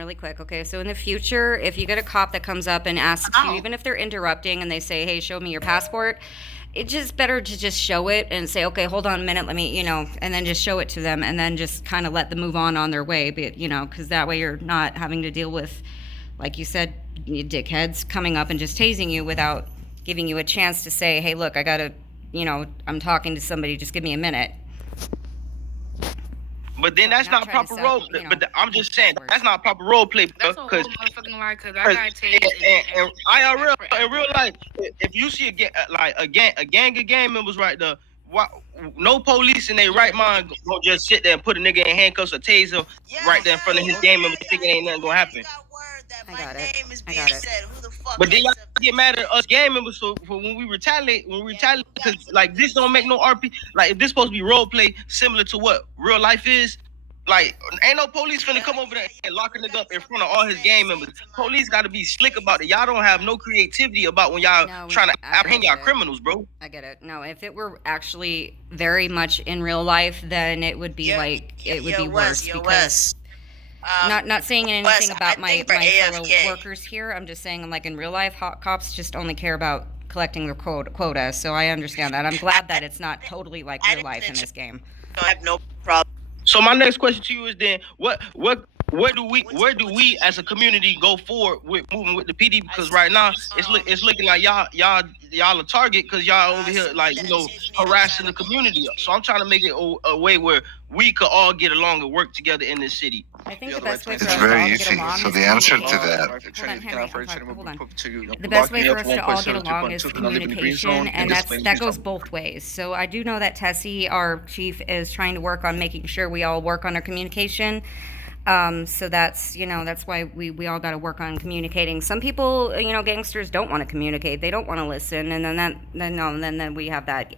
really quick. Okay, so in the future, if you get a cop that comes up and asks you, Ow. even if they're interrupting and they say, "Hey, show me your passport," it's just better to just show it and say, "Okay, hold on a minute, let me," and then just show it to them, and then just kind of let them move on their way. But because that way you're not having to deal with, like you said, you dickheads coming up and just tasing you without giving you a chance to say, "Hey, look, I gotta, I'm talking to somebody. Just give me a minute." But then So that's not not trying to proper sound, role. But I'm just saying that's not proper role play, bro. That's a whole Because motherfucking lie, because I got tased and IRL in real life, if you see a gang of gang members right there, why, no police in their right mind gonna just sit there and put a nigga in handcuffs or tase him right there in front of his gang members thinking ain't nothing gonna happen. I got it. I got it. But then y'all get mad at us gang members for when we retaliate, because like this don't make no RP. Like if this supposed to be role play similar to what real life is, like ain't no police finna come over there and lock a nigga up in front of all his gang members. Police got to be slick about it. Y'all don't have no creativity about when y'all No, trying to I apprehend y'all get it. criminals, bro. I get it. No, if it were actually very much in real life, then it would be it would be worse because not saying anything about my fellow workers here. I'm just saying, like in real life, hot cops just only care about collecting their quota. So I understand that. I'm glad that it's not totally like real life in this game. I have no problem. So my next question to you is then where do we as a community go forward with moving with the PD? Because right now it's looking like y'all a target because y'all over here like harassing the community. So I'm trying to make it a way where we could all get along and work together in this city. I think the best way for It's us to very all get easy. along So is the answer to communication. that, Hold on, Henry. Hold on. The best way for us to all get along is communication, and that goes both ways. So I do know that Tessie, our chief, is trying to work on making sure we all work on our communication. So that's why we all got to work on communicating. Some people, gangsters don't want to communicate. They don't want to listen, and then we have that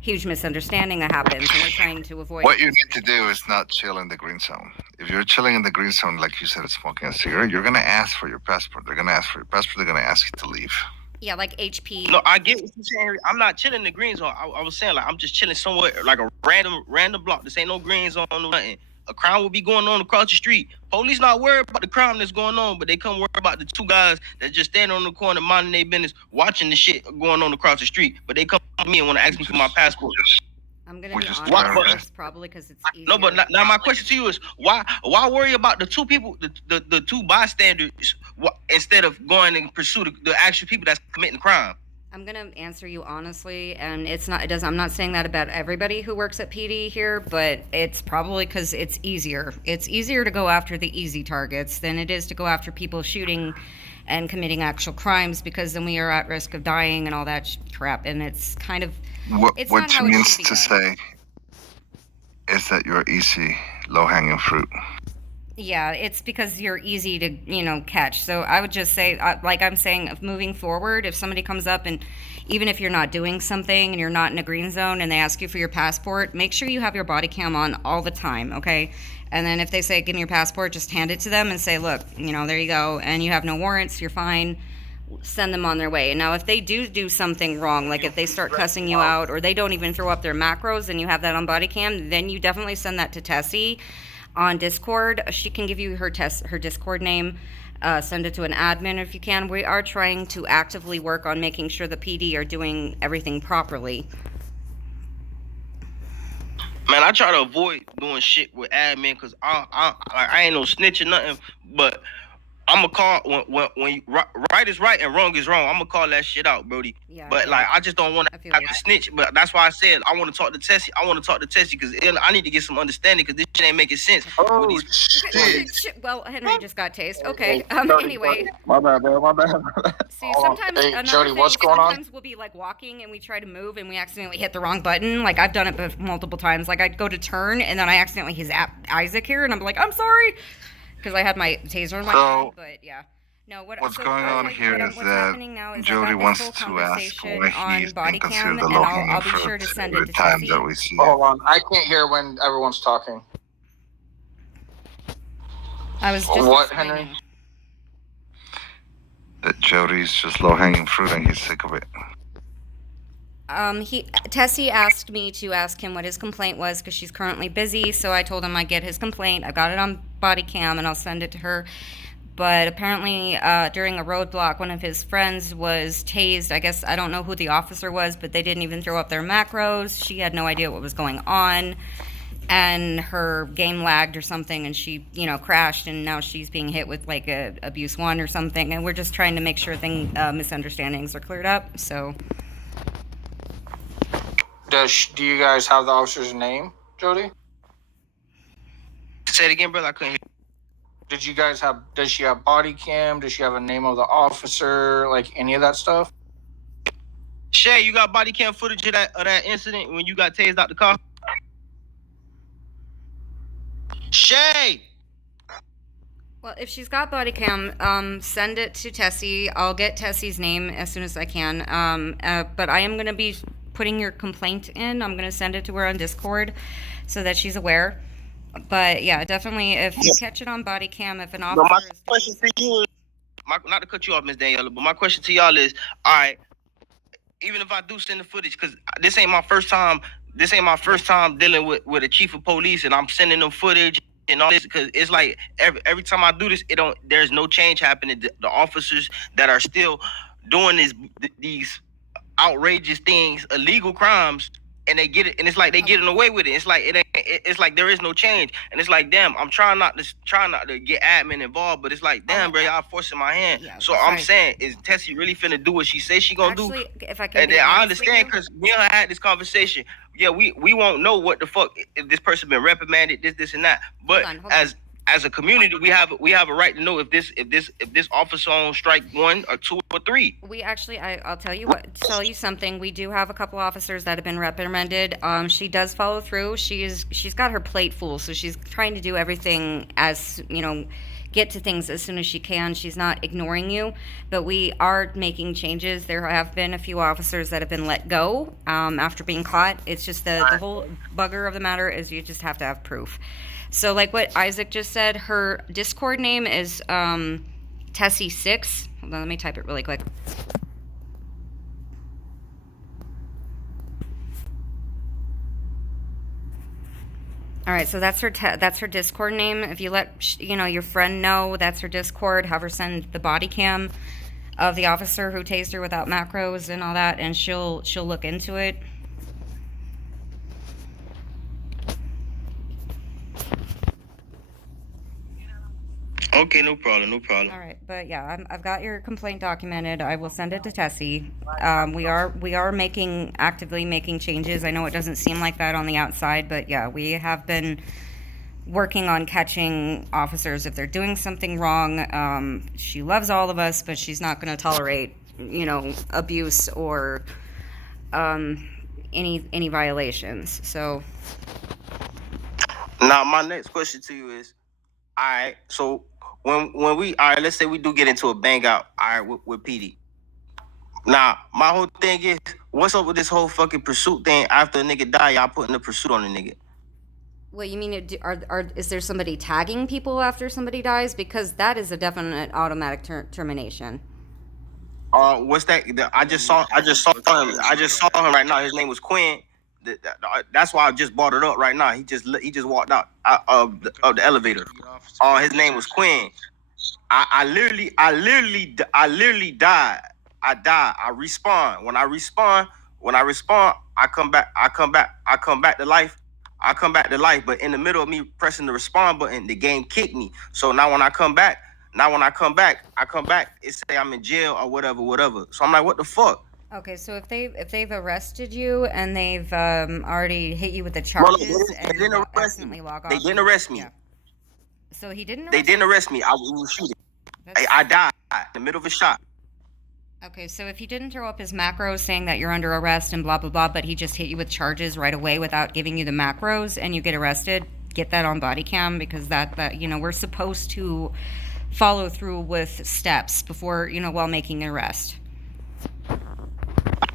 huge misunderstanding that happens, and we're trying to avoid. what you need to do is not chill in the green zone. If you're chilling in the green zone, like you said, smoking a cigarette, you're gonna ask for your passport. They're gonna ask for your passport. They're gonna ask you to leave. Yeah, like HP. No, I get what you're saying, Harry. I'm not chilling in the green zone. I was saying like I'm just chilling somewhere like a random block. This ain't no green zone, no nothing. A crime will be going on across the street. Police not worried about the crime that's going on, but they come worry about the two guys that just stand on the corner minding their business, watching the shit going on across the street. But they come to me and want to ask me for my passport. I'm gonna We be just honest. Why- With this probably because it's easier. No, but now my question to you is why worry about the two people, the two bystanders, instead of going and pursue the actual people that's committing crime? I'm gonna answer you honestly, and I'm not saying that about everybody who works at PD here, but it's probably because it's easier. It's easier to go after the easy targets than it is to go after people shooting and committing actual crimes, because then we are at risk of dying and all that crap. And it's kind of It's What not she how it means should be to done. say is that you're easy, low-hanging fruit. Yeah, it's because you're easy to, catch. So I would just say, like I'm saying, moving forward, if somebody comes up and even if you're not doing something and you're not in a green zone and they ask you for your passport, make sure you have your body cam on all the time, okay? And then if they say, give me your passport, just hand it to them and say, look, there you go. And you have no warrants, you're fine. Send them on their way. And now if they do something wrong, like if they start cussing you out or they don't even throw up their macros and you have that on body cam, then you definitely send that to Tessie on Discord. She can give you her Discord name. Send it to an admin if you can. We are trying to actively work on making sure the PD are doing everything properly. Man, I try to avoid doing shit with admin because I ain't no snitch or nothing, but I'm gonna call when you, right is right and wrong is wrong. I'm gonna call that shit out, Brody. Yeah, But like, I just don't want to have to snitch. But that's why I said I want to talk to Tessie. I want to talk to Tessie because I need to get some understanding because this shit ain't making sense. Oh, shit. Well, Henry just got tased. Okay. Anyway. My bad, bro. My bad. See, sometimes Hey, another Jody, thing, what's going on? sometimes we'll be like walking and we try to move and we accidentally hit the wrong button. Like I've done it multiple times. Like I'd go to turn and then I accidentally hit Isaac here and I'm like, I'm sorry, because I had my taser in my hand. But yeah. No, what's going on here is that Jody wants to ask why he's being considered the low-hanging fruit every time that we see Hold on. I can't hear when everyone's talking. I was just What, explaining. Henry? that Jody's just low-hanging fruit and he's sick of it. Tessie asked me to ask him what his complaint was because she's currently busy. So I told him I'd get his complaint. I got it on body cam and I'll send it to her. But apparently, during a roadblock, one of his friends was tased. I guess I don't know who the officer was, but they didn't even throw up their macros. She had no idea what was going on, and her game lagged or something, and she, crashed. And now she's being hit with like a abuse 1 or something. And we're just trying to make sure misunderstandings are cleared up. So. Do you guys have the officer's name, Jody? Say it again, brother. I couldn't hear. Does she have body cam? Does she have a name of the officer? Like any of that stuff? Shay, you got body cam footage of that incident when you got tased out the car? Shay! Well, if she's got body cam, send it to Tessie. I'll get Tessie's name as soon as I can. But I am going to be putting your complaint in. I'm going to send it to her on Discord so that she's aware. But yeah, definitely, if you catch it on body cam, if an officer My is question to you is, not to cut you off, Miss Daniela, but my question to y'all is, all right, even if I do send the footage, because this ain't my first time dealing with a chief of police, and I'm sending them footage and all this, because it's like every time I do this, there's no change happening. The officers that are still doing these outrageous things, illegal crimes, and they get it, and it's like they getting away with it. It's like it's like there is no change, and it's like, damn, I'm trying not to get admin involved, but it's like, damn, bro, y'all forcing my hand. Yeah, so I'm right. saying, is Tessie really finna do what she says she gonna do? Actually, if I can, And then I understand, because me and her had this conversation. Yeah, we won't know what the fuck if this person been reprimanded, this and that. But Hold on. as a community, we have a right to know if this officer on strike 1 or 2 or 3. We actually, I'll tell you something. We do have a couple officers that have been reprimanded. She does follow through. She's got her plate full, so she's trying to do everything as, get to things as soon as she can. She's not ignoring you, but we are making changes. There have been a few officers that have been let go after being caught. It's just the whole bugger of the matter is you just have to have proof. So like what Isaac just said, her Discord name is Tessie6. Hold on, let me type it really quick. All right, so that's her Discord name. If you let your friend know that's her Discord, have her send the body cam of the officer who tased her without macros and all that, and she'll look into it. Okay, no problem. All right, but yeah, I've got your complaint documented. I will send it to Tessie. We are actively making changes. I know it doesn't seem like that on the outside, but yeah, we have been working on catching officers if they're doing something wrong. She loves all of us, but she's not going to tolerate, abuse or any violations. So Now, my next question to you is, all right, so when we, all right, let's say we do get into a bang out, all right, with PD. Now, my whole thing is, what's up with this whole fucking pursuit thing? After a nigga die, y'all putting the pursuit on the nigga. what you mean? Is there somebody tagging people after somebody dies? Because that is a definite automatic termination. What's that? I just saw him right now. His name was Quinn. That's why I just brought it up right now. He just walked out of the elevator. His name was Quinn. I literally died. I die. I respawn. When I respawn, I come back to life. But in the middle of me pressing the respawn button, the game kicked me. So now when I come back, it say I'm in jail or whatever. So I'm like, what the fuck? Okay, so if they've arrested you and they've already hit you with the charges They didn't arrest me. They didn't arrest me. Yeah. So he didn't. They didn't arrest me. I was shooting. I died in the middle of a shot. Okay, so if he didn't throw up his macros saying that you're under arrest and blah blah blah, but he just hit you with charges right away without giving you the macros and you get arrested, get that on body cam, because that we're supposed to follow through with steps before while making an arrest.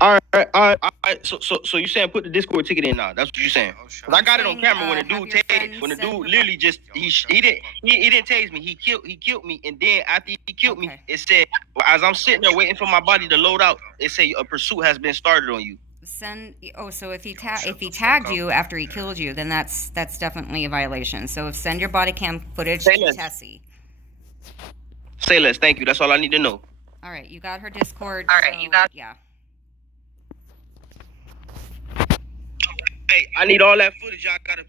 All right. So you saying put the Discord ticket in now? That's what you saying? Cause I got it on camera when the dude literally just he didn't tase me. He killed me, and then after he killed me, it said, as I'm sitting there waiting for my body to load out, it said a pursuit has been started on you. Send. Oh, so if he shut if he the fuck tagged up. you after he killed you, then that's definitely a violation. So send your body cam footage Say to less. Tessie. Say less. Thank you. That's all I need to know. All right, you got her Discord. All right, so, you got- Yeah. Hey, I need all that footage. Y'all gotta